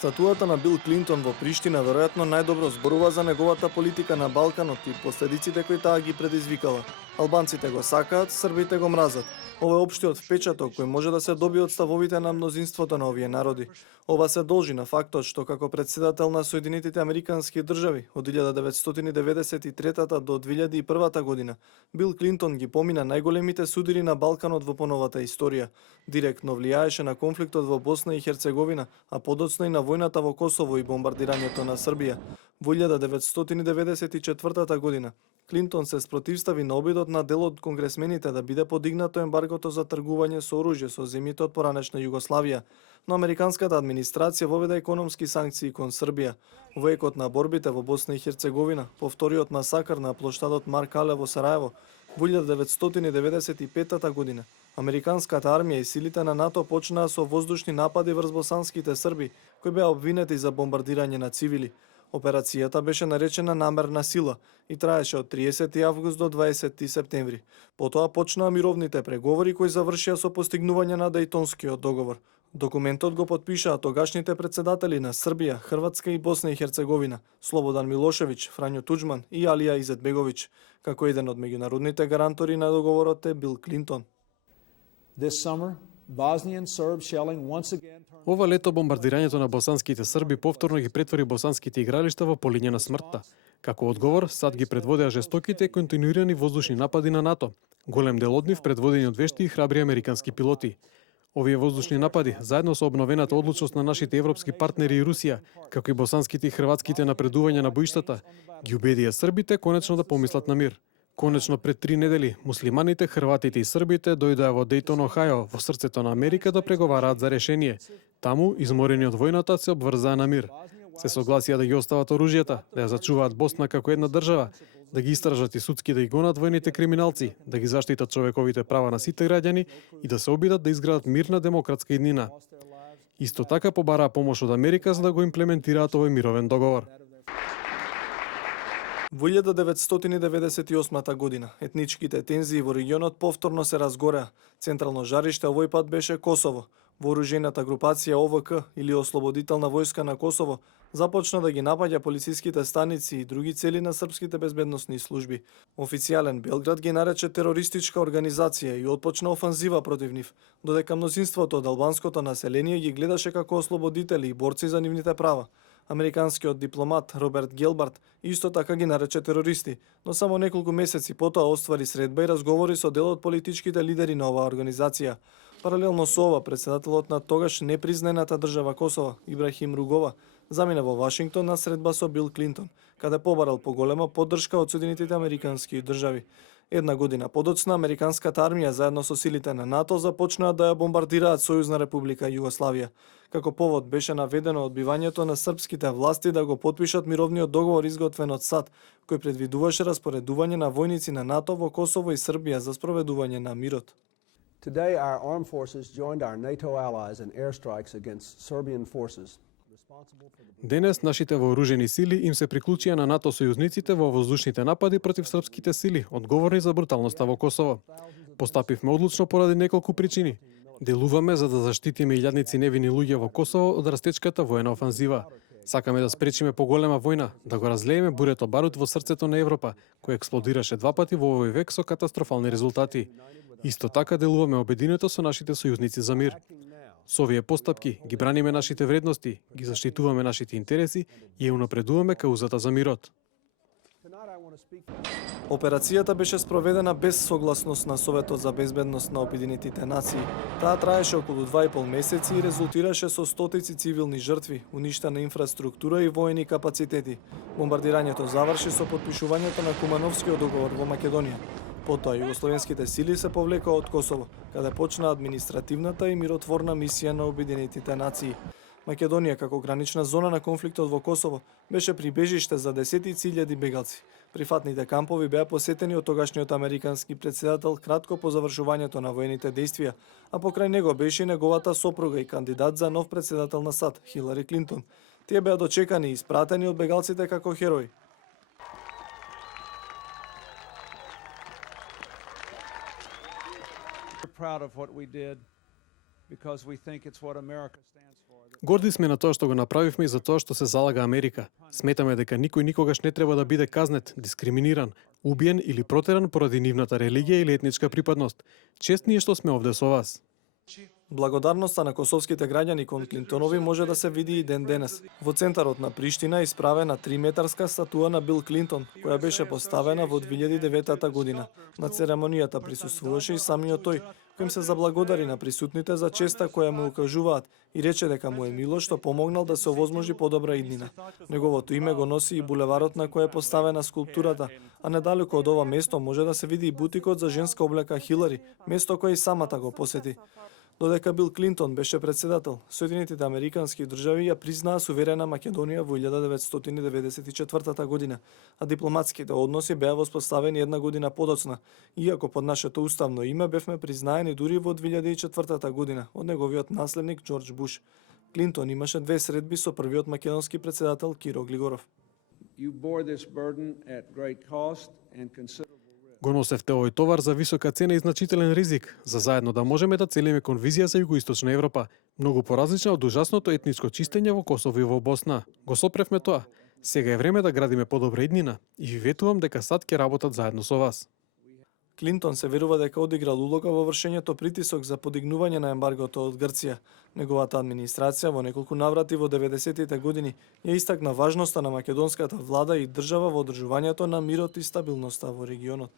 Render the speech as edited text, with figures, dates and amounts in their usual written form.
Статуата на Бил Клинтон во Приштина веројатно најдобро зборува за неговата политика на Балканот и последиците кои таа ги предизвикала. Албанците го сакаат, србите го мразат. Ова е општиот впечаток кој може да се добие од ставовите на мнозинството на овие народи. Ова се должи на фактот што како председател на Соединетите Американски држави од 1993 до 2001 година, Бил Клинтон ги помина најголемите судири на Балканот во поновата историја. Директно влијаеше на конфликтот во Босна и Херцеговина, а подоцна и на војната во Косово и бомбардирањето на Србија. Во 1994 година Клинтон се спротивстави на обидот на дел од конгресмените да биде подигнато ембаргото за тргување со оружје со земјите од поранешна Југославија, но американската администрација воведе економски санкции кон Србија. Во екот на борбите во Босна и Херцеговина, по вториот масакр на плоштадот Маркале во Сараево, во 1995 година, американската армија и силите на НАТО почнаа со воздушни напади врз босанските срби, кои беа обвинети за бомбардирање на цивили. Операцијата беше наречена намерна сила и траеше од 30 август до 20 септември. Потоа почнаа мировните преговори кои завршија со постигнување на Дејтонскиот договор. Документот го потпишаа тогашните председатели на Србија, Хрватска и Босна и Херцеговина, Слободан Милошевиќ, Фрањо Туџман и Алија Изетбеговиќ. Како еден од меѓународните гарантори на договорот е Бил Клинтон. Ова лето бомбардирањето на босанските срби повторно ги претвори босанските игралишта во полиња на смртта. Како одговор, САД ги предводеа жестоките континуирани воздушни напади на НАТО, голем дел од нив предводени од вешти и храбри американски пилоти. Овие воздушни напади, заедно со обновената одлучност на нашите европски партнери и Русија, како и босанските и хрватските напредувања на боиштата, ги убедија србите конечно да помислат на мир. Конечно пред 3 недели, муслиманите, хрватите и србите дојдоа во Дејтон, Охајо, во срцето на Америка да преговараат за решение. Таму, изморени од војната, се обврзаа на мир. Се согласија да ги остават оружјата, да ја зачуваат Босна како една држава, да ги истражат и судски да ги гонат војните криминалци, да ги заштитат човековите права на сите граѓани и да се обидат да изградат мирна демократска иднина. Исто така побараа помош од Америка за да го имплементираат овој мировен договор. Во 1998 година етничките тензии во регионот повторно се разгореа. Централно жариште овој пат беше Косово. Вооружената групација ОВК или Ослободителна војска на Косово започна да ги напаѓа полициските станици и други цели на српските безбедносни служби. Официјален Белград ги нарече терористичка организација и отпочна офанзива против нив, додека мнозинството од албанското население ги гледаше како ослободители и борци за нивните права. Американскиот дипломат Роберт Гелбарт исто така ги нарече терористи, но само неколку месеци потоа оствари средба и разговори со дел од политичките лидери на оваа организација. Паралелно со ова, председателот на тогаш непризнаената држава Косово, Ибрахим Ругова, замина во Вашингтон на средба со Бил Клинтон, каде побарал поголема поддршка од Соединетите Американски држави. Една година подоцна, американската армија заедно со силите на НАТО започнаа да ја бомбардираат Сојузна република Југославија. Како повод беше наведено одбивањето на српските власти да го потпишат мировниот договор изготвен од САД, кој предвидуваше распоредување на војници на НАТО во Косово и Србија за спроведување на мирот. Today, our armed forces joined our NATO allies in airstrikes against Serbian forces. Денес нашите вооружени сили им се приклучија на НАТО сојузниците во воздушните напади против српските сили, одговорни за бруталноста во Косово. Постапивме одлучно поради неколку причини. Делуваме за да заштитиме илјадници невини луѓе во Косово од растечката воена офанзива. Сакаме да спречиме поголема војна, да го разлееме бурето барут во срцето на Европа, кој експлодираше 2 пати во овој век со катастрофални резултати. Исто така делуваме обединето со нашите сојузници за мир. Со овие постапки ги браниме нашите вредности, ги заштитуваме нашите интереси и ја унапредуваме каузата за мирот. Операцијата беше спроведена без согласност на Советот за безбедност на Обединетите нации. Таа траеше околу 2,5 месеци и резултираше со стотици цивилни жртви, уништена инфраструктура и воени капацитети. Бомбардирањето заврши со потпишувањето на Кумановскиот договор во Македонија. Потоа југословенските сили се повлекоа од Косово, каде почна административната и миротворна мисија на Обединетите нации. Македонија, како гранична зона на конфликтот во Косово, беше прибежиште за десетици илјади бегалци. Прифатните кампови беа посетени од тогашниот американски председател кратко по завршувањето на воените действија, а покрај него беше и неговата сопруга и кандидат за нов председател на САД, Хилари Клинтон. Тие беа дочекани и испратени од бегалците како херои. Proud of what we did because we think it's what America stands for. Горди сме на тоа што го направивме и за тоа што се залага Америка. Сметаме дека никој никогаш не треба да биде казнет, дискриминиран, убиен или протеран поради нивната религија или етничка припадност. Чест ни е што сме овде со вас. Благодарноста на косовските граѓани кон Клинтонови може да се види и ден денес. Во центарот на Приштина е исправена 3-метарска статуа на Бил Клинтон, која беше поставена во 2009 година. На церемонијата присуствуваше и самиот тој, кој им се заблагодари на присутните за честа која му укажуваат и рече дека му е мило што помогнал да се овозможи подобра иднина. Неговото име го носи и булеварот на кој е поставена скулптурата, а недалеку од ова место може да се види и бутикот за женска облека Хилари, место кој и самата го посети. Додека Бил Клинтон беше председател, Соединетите Американски држави ја признаа суверена Македонија во 1994 година, а дипломатските односи беа воспоставени една година подоцна, иако под нашето уставно име бевме признаени дури во 2004 година од неговиот наследник Џорџ Буш. Клинтон имаше 2 средби со првиот македонски председател Киро Глигоров. You bore this burden at great cost and considerable. Го носевте овој товар за висока цена и значителен ризик, за заедно да можеме да целиме кон визија за Југоисточна Европа, многу поразлична од ужасното етничко чистење во Косово и во Босна. Го сопревме тоа. Сега е време да градиме подобра иднина и ви ветувам дека САД ќе работат заедно со вас. Клинтон се верува дека одиграл улога во вршењето притисок за подигнување на ембаргото од Грција. Неговата администрација во неколку наврати во 90-тите години ја истакна важноста на македонската влада и држава во одржувањето на мирот и стабилноста во регионот.